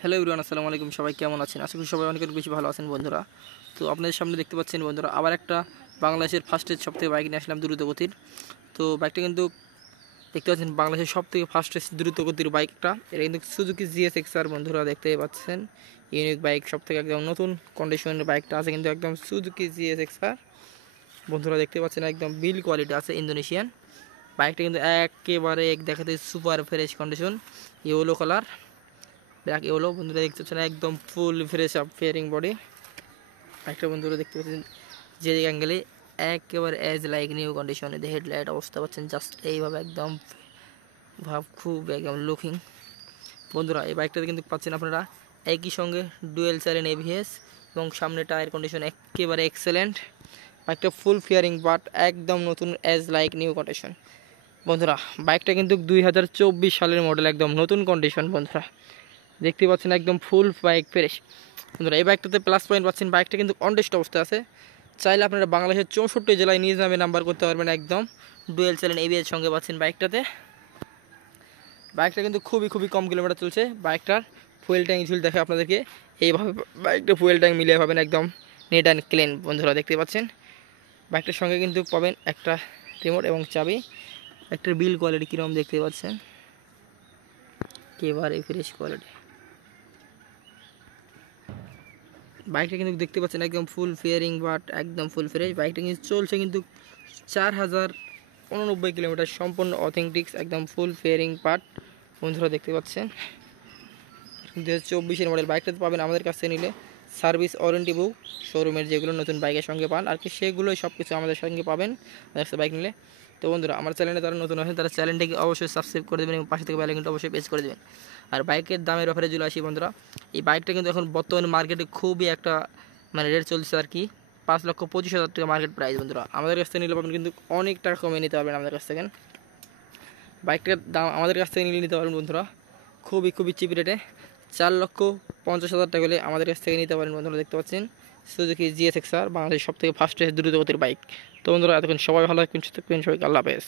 Hello everyone, আসসালামু আলাইকুম। সবাই কেমন আছেন? আশা করি সবাই অনেক বেশি ভালো আছেন বন্ধুরা। তো আপনাদের সামনে দেখতে পাচ্ছেন বন্ধুরা, আবার একটা বাংলাদেশের ফার্স্টের সবথেকে বাইক নিয়ে আসলাম দ্রুতগতির। তো বাইকটা কিন্তু দেখতে পাচ্ছেন বাংলাদেশের সবথেকে ফার্স্টেস্ট দ্রুতগতির বাইকটা। এটা কিন্তু সুজুকি জিএসএক্সআর বন্ধুরা দেখতেই পাচ্ছেন। ইউনিক বাইক, সবথেকে একদম নতুন কন্ডিশনের বাইকটা আছে কিন্তু একদম সুজুকি জিএসএক্সআর বন্ধুরা দেখতে পাচ্ছেন। একদম বিল কোয়ালিটি আছে ইন্দোনেশিয়ান। বাইকটা কিন্তু একেবারে দেখাতে super fresh condition, yellow colour, black yellow বন্ধুরা দেখতে পাচ্ছেন। একদম ফুল ফ্রেশ আপ ফেয়ারিং বডি একটা বন্ধুরা দেখতে পাচ্ছেন। যে অ্যাঙ্গেলে একেবারে অ্যাজ লাইক নিউ কন্ডিশনে হেডলাইট অবস্থা পাচ্ছেন জাস্ট এইভাবে একদম ভাব, খুব একদম লুকিং বন্ধুরা। এই বাইকটাতে কিন্তু পাচ্ছেন আপনারা একই সঙ্গে ডুয়েল সাইলেন্ট এবিএস এবং সামনে টায়ার কন্ডিশন একেবারে এক্সেলেন্ট। বাইকটা ফুল ফেয়ারিং বাট একদম নতুন অ্যাজ লাইক নিউ কন্ডিশন বন্ধুরা। বাইকটা কিন্তু 2024 সালের মডেল, একদম নতুন কন্ডিশন বন্ধুরা দেখতে পাচ্ছেন। একদম ফুল বাইক ফ্রেশ বন্ধুরা। এই বাইকটাতে প্লাস পয়েন্ট পাচ্ছেন, বাইকটা কিন্তু অনটেস্ট অবস্থায় আছে। চাইলে আপনারা বাংলাদেশের 64 জেলায় নিজ নামে নাম্বার করতে পারবেন। একদম ডুয়েল চ্যানেল এবিএস সঙ্গে পাচ্ছেন বাইকটাতে। বাইকটা কিন্তু খুবই কম কিলোমিটার চলছে। বাইকটার ফুয়েল ট্যাঙ্ক ঝুল দেখে আপনাদেরকে এইভাবে বাইকটা ফুয়েল ট্যাঙ্ক মিলিয়ে পাবেন একদম নেট অ্যান্ড ক্লিন বন্ধুরা দেখতে পাচ্ছেন। বাইকটার সঙ্গে কিন্তু পাবেন একটা রিমোট এবং চাবি। একটা বিল কোয়ালিটি কীরকম দেখতে পাচ্ছেন, একেবারে ফ্রেশ কোয়ালিটি। বাইকটা কিন্তু দেখতে পাচ্ছেন একদম ফুল ফেয়ারিং বাট একদম ফুল ফ্রেশ। বাইকটা কিন্তু চলছে কিন্তু 4089 কিলোমিটার, সম্পূর্ণ অথেন্টিক্স, একদম ফুল ফেয়ারিং পার্ট বন্ধুরা দেখতে পাচ্ছেন। 2024 মডেল বাইকটাতে পাবেন আমাদের কাছ থেকে নিলে সার্ভিস ওয়ারেন্টি বুক, শোরুমের যেগুলো নতুন বাইকের সঙ্গে পান আর কি সেগুলোই সব কিছু আমাদের সঙ্গে পাবেন আমাদের কাছে বাইক নিলে। তো বন্ধুরা, আমার চ্যানেলে যারা নতুন আছেন তারা চ্যানেলটাকে অবশ্যই সাবস্ক্রাইব করে দেবেন এবং পাশে থেকে বেল আইকনটা অবশ্যই প্রেস করে দেবেন। আর বাইকের দামের ব্যাপারে চলে আসি বন্ধুরা। এই বাইকটা কিন্তু এখন বর্তমানে মার্কেটে খুবই একটা রেট চলছে আর কি, 5,25,000 টাকা মার্কেট প্রাইস বন্ধুরা। আমাদের কাছ থেকে নিলে পাবেন কিন্তু অনেক টাকা কমে নিতে পারবেন আমাদের কাছ থেকে। বাইকটার দাম আমাদের কাছ থেকে নিতে পারবেন বন্ধুরা খুবই চিপ রেটে। 4,50,000 টাকা হলে আমাদের কাছ থেকে নিতে পারেন বন্ধুরা দেখতে পাচ্ছেন। সুজুকি জিএসএক্সআর বাংলাদেশের সবথেকে ফাস্টেস্ট দ্রুতগতির বাইক। তো বন্ধুরা, এতক্ষণ সবাই ভালো থাকবেন, সুস্থ থাকবেন, সবাইকে আল্লাহ হাফেজ।